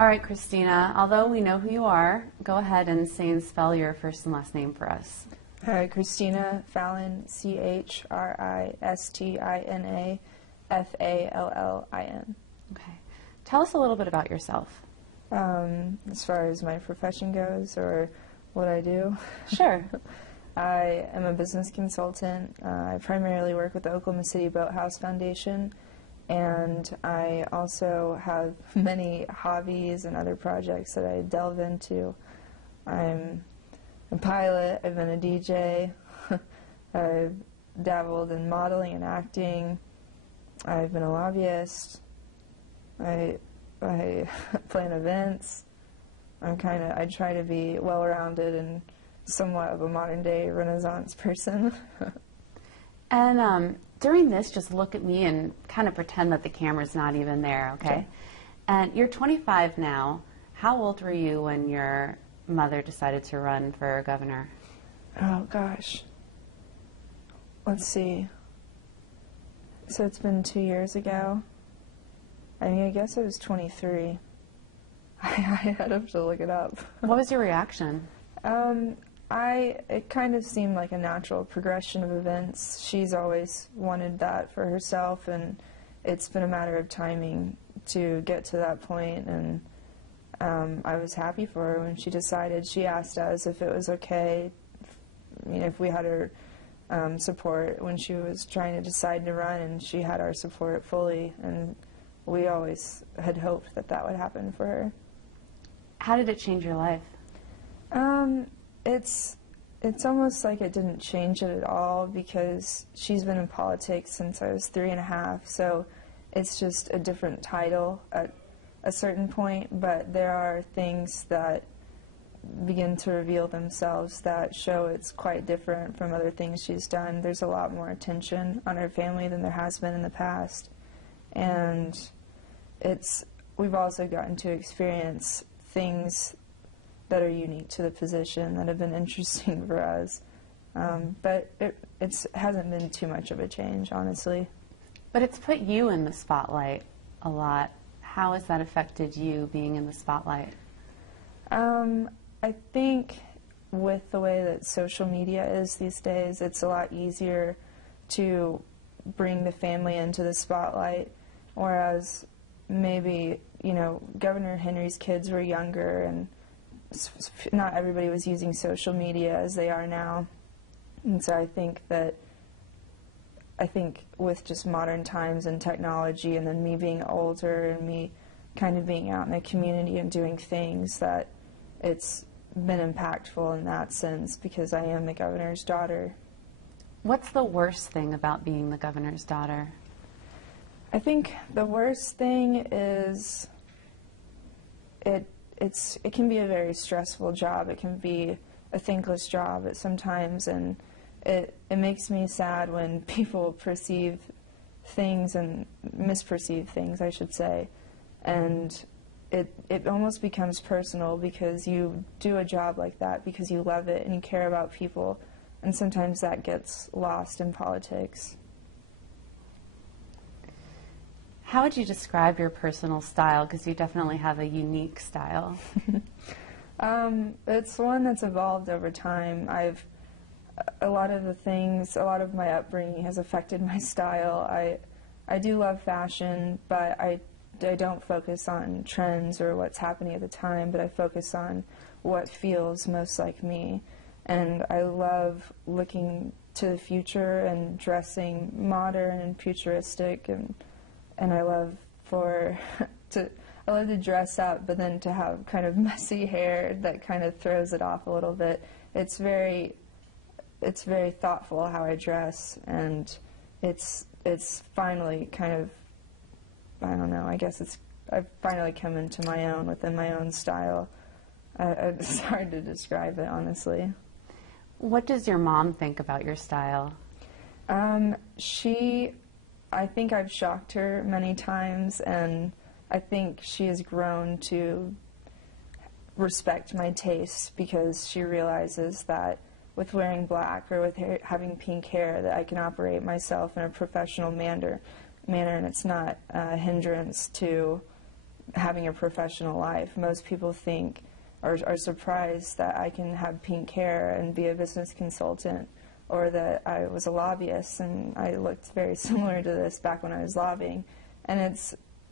All right, Christina, although we know who you are, go ahead and say and spell your first and last name for us. Christina Fallin, Christina Fallin. Okay. Tell us a little bit about yourself. As far as my profession goes, or what I do. Sure. I am a business consultant. I primarily work with the Oklahoma City Boathouse Foundation, and I also have many hobbies and other projects that I delve into. I'm a pilot, I've been a DJ, I've dabbled in modeling and acting, I've been a lobbyist, I plan events. I try to be well-rounded and somewhat of a modern-day Renaissance person. And during this, just look at me and kind of pretend that the camera's not even there, okay? And you're 25 now. How old were you when your mother decided to run for governor? Oh, gosh. Let's see. So it's been 2 years ago. I mean, I guess I was 23. I'd have to look it up. What was your reaction? It kind of seemed like a natural progression of events. She's always wanted that for herself, and it's been a matter of timing to get to that point, and I was happy for her when she decided. She asked us if it was okay, if we had her support when she was trying to decide to run, and she had our support fully, and we always had hoped that that would happen for her. How did it change your life? It's almost like it didn't change it at all, because she's been in politics since I was 3.5, so it's just a different title at a certain point, but there are things that begin to reveal themselves that show it's quite different from other things she's done. There's a lot more attention on her family than there has been in the past, and we've also gotten to experience things that are unique to the position that have been interesting for us. But it hasn't been too much of a change, honestly. But it's put you in the spotlight a lot. How has that affected you, being in the spotlight? I think with the way that social media is these days, it's a lot easier to bring the family into the spotlight, whereas maybe, Governor Henry's kids were younger, and not everybody was using social media as they are now. And so I think with just modern times and technology, and then me being older and me kind of being out in the community and doing things, that it's been impactful in that sense, because I am the governor's daughter. What's the worst thing about being the governor's daughter? I think the worst thing is it can be a very stressful job. It can be a thankless job at sometimes, and it makes me sad when people perceive things and misperceive things, I should say, and it almost becomes personal, because you do a job like that because you love it and you care about people, and sometimes that gets lost in politics. How would you describe your personal style? Because you definitely have a unique style. It's one that's evolved over time. A lot of my upbringing has affected my style. I do love fashion, but I don't focus on trends or what's happening at the time, but I focus on what feels most like me. And I love looking to the future and dressing modern and futuristic, and I love to dress up, but then to have kind of messy hair that kind of throws it off a little bit. It's very thoughtful how I dress, and it's finally kind of, I don't know, I guess I've finally come into my own within my own style. It's hard to describe it, honestly. What does your mom think about your style? I think I've shocked her many times, and I think she has grown to respect my tastes, because she realizes that with wearing black or with having pink hair, that I can operate myself in a professional manner, and it's not a hindrance to having a professional life. Most people think or are surprised that I can have pink hair and be a business consultant, or that I was a lobbyist, and I looked very similar to this back when I was lobbying. And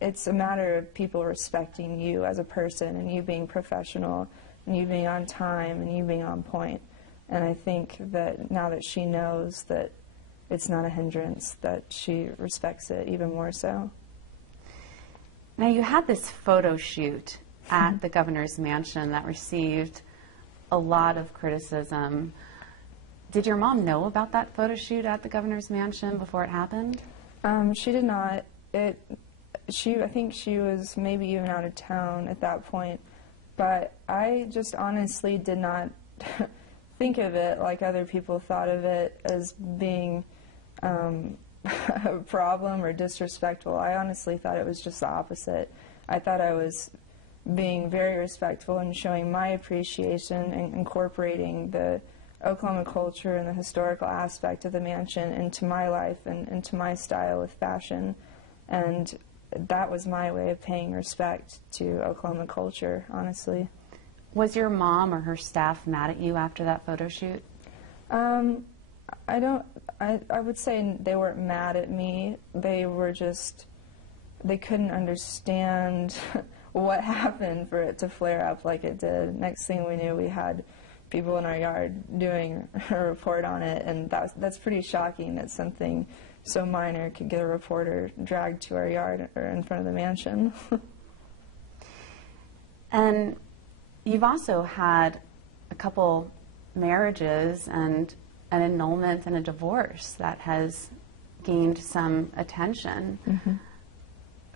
it's a matter of people respecting you as a person, and you being professional, and you being on time, and you being on point. And I think that now that she knows that it's not a hindrance, that she respects it even more so. Now, you had this photo shoot at the governor's mansion that received a lot of criticism. Did your mom know about that photo shoot at the governor's mansion before it happened? She did not. I think she was maybe even out of town at that point. But I just honestly did not think of it like other people thought of it, as being a problem or disrespectful. I honestly thought it was just the opposite. I thought I was being very respectful and showing my appreciation and incorporating the Oklahoma culture and the historical aspect of the mansion into my life and into my style of fashion. And that was my way of paying respect to Oklahoma culture, honestly. Was your mom or her staff mad at you after that photo shoot? I would say they weren't mad at me. They were just, they couldn't understand what happened for it to flare up like it did. Next thing we knew, we had people in our yard doing a report on it, and that's pretty shocking that something so minor could get a reporter dragged to our yard or in front of the mansion. And you've also had a couple marriages and an annulment and a divorce that has gained some attention. Mm-hmm.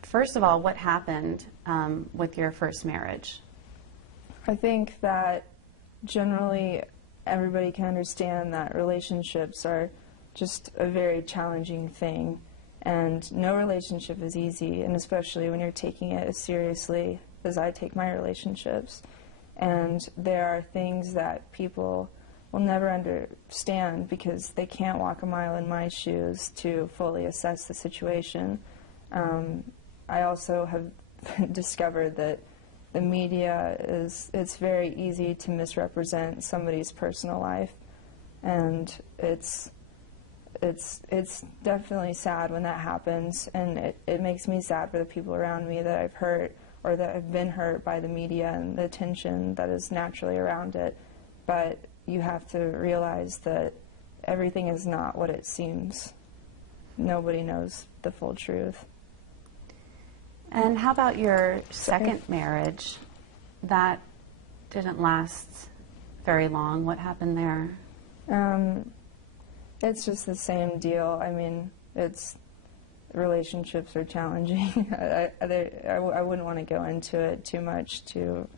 First of all, what happened with your first marriage? I think that generally everybody can understand that relationships are just a very challenging thing, and no relationship is easy, and especially when you're taking it as seriously as I take my relationships. And there are things that people will never understand because they can't walk a mile in my shoes to fully assess the situation. I also have discovered that the media it's very easy to misrepresent somebody's personal life, and it's definitely sad when that happens, and it makes me sad for the people around me that I've hurt or that have been hurt by the media and the attention that is naturally around it. But you have to realize that everything is not what it seems. Nobody knows the full truth. And how about your second marriage? That didn't last very long. What happened there? It's just the same deal. I mean, relationships are challenging. I wouldn't want to go into it too much to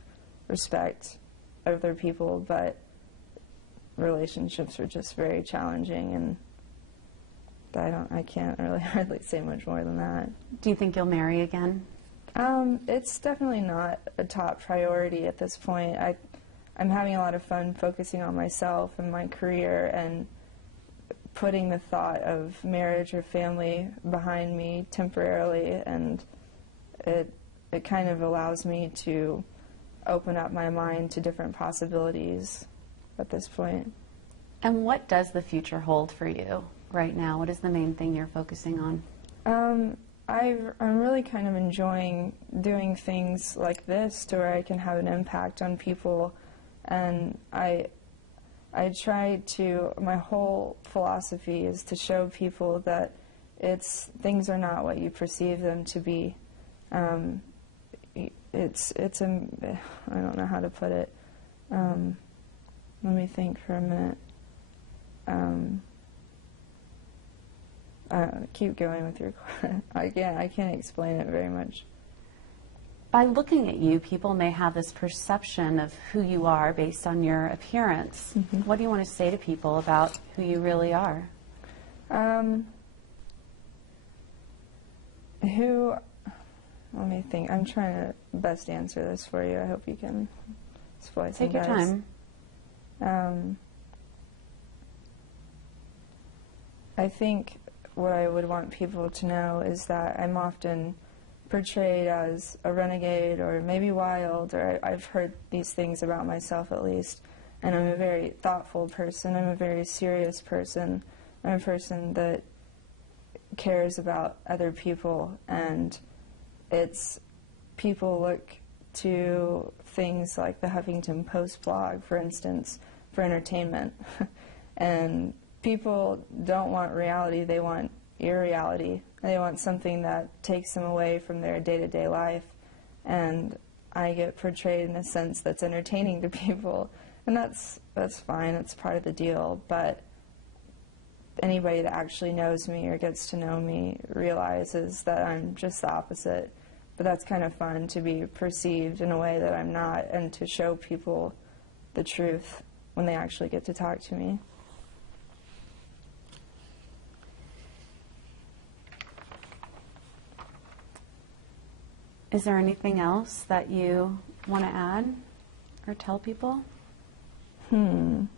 respect other people, but relationships are just very challenging, and I can't really hardly say much more than that. Do you think you'll marry again? It's definitely not a top priority at this point. I'm having a lot of fun focusing on myself and my career and putting the thought of marriage or family behind me temporarily, and it kind of allows me to open up my mind to different possibilities at this point. And what does the future hold for you right now? What is the main thing you're focusing on? I'm really kind of enjoying doing things like this to where I can have an impact on people, and I try to, my whole philosophy is to show people that things are not what you perceive them to be. I don't know how to put it. Let me think for a minute. Keep going with your question. I can't explain it very much. By looking at you, people may have this perception of who you are based on your appearance. Mm-hmm. What do you want to say to people about who you really are? Let me think. I'm trying to best answer this for you. I hope you can splice Take your time. I think what I would want people to know is that I'm often portrayed as a renegade or maybe wild, or I've heard these things about myself at least. And I'm a very thoughtful person. I'm a very serious person. I'm a person that cares about other people, and people look to things like the Huffington Post blog, for instance, for entertainment. And people don't want reality, they want irreality. They want something that takes them away from their day-to-day life. And I get portrayed in a sense that's entertaining to people. And that's fine, it's part of the deal. But anybody that actually knows me or gets to know me realizes that I'm just the opposite. But that's kind of fun, to be perceived in a way that I'm not, and to show people the truth when they actually get to talk to me. Is there anything else that you want to add or tell people? Let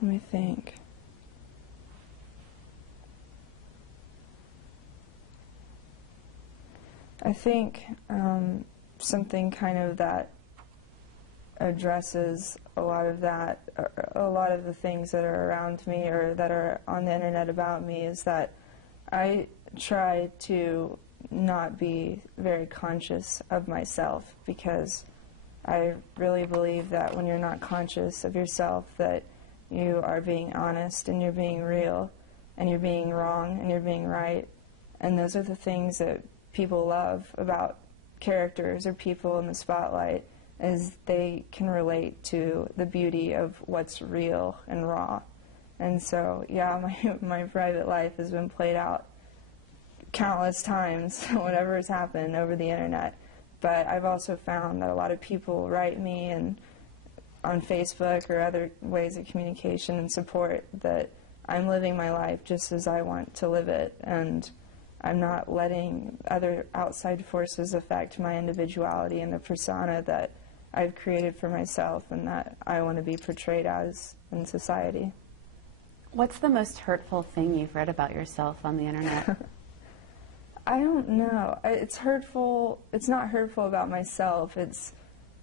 me think. I think something kind of that addresses a lot of that, a lot of the things that are around me or that are on the internet about me, is that I try to not be very conscious of myself, because I really believe that when you're not conscious of yourself, that you are being honest and you're being real and you're being wrong and you're being right. And those are the things that people love about characters or people in the spotlight, is they can relate to the beauty of what's real and raw. And so, yeah, my private life has been played out countless times, whatever has happened over the internet. But I've also found that a lot of people write me and on Facebook or other ways of communication and support that I'm living my life just as I want to live it, and I'm not letting other outside forces affect my individuality and the persona that I've created for myself and that I want to be portrayed as in society. What's the most hurtful thing you've read about yourself on the internet? I don't know. It's hurtful. It's not hurtful about myself. It's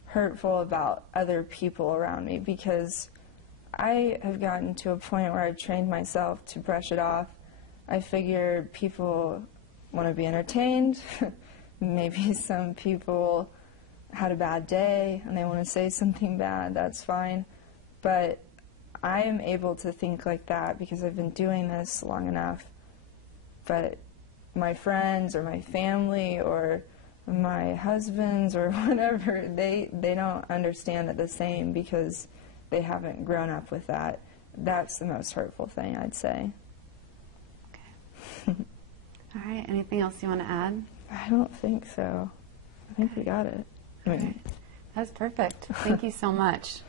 hurtful about other people around me, because I have gotten to a point where I've trained myself to brush it off. I figure people want to be entertained. Maybe some people had a bad day and they want to say something bad. That's fine. But I am able to think like that because I've been doing this long enough. But my friends or my family or my husbands or whatever, they don't understand it the same because they haven't grown up with that. That's the most hurtful thing, I'd say. Okay. All right. Anything else you want to add? I don't think so. I think we got it. All right. That's perfect. Thank you so much.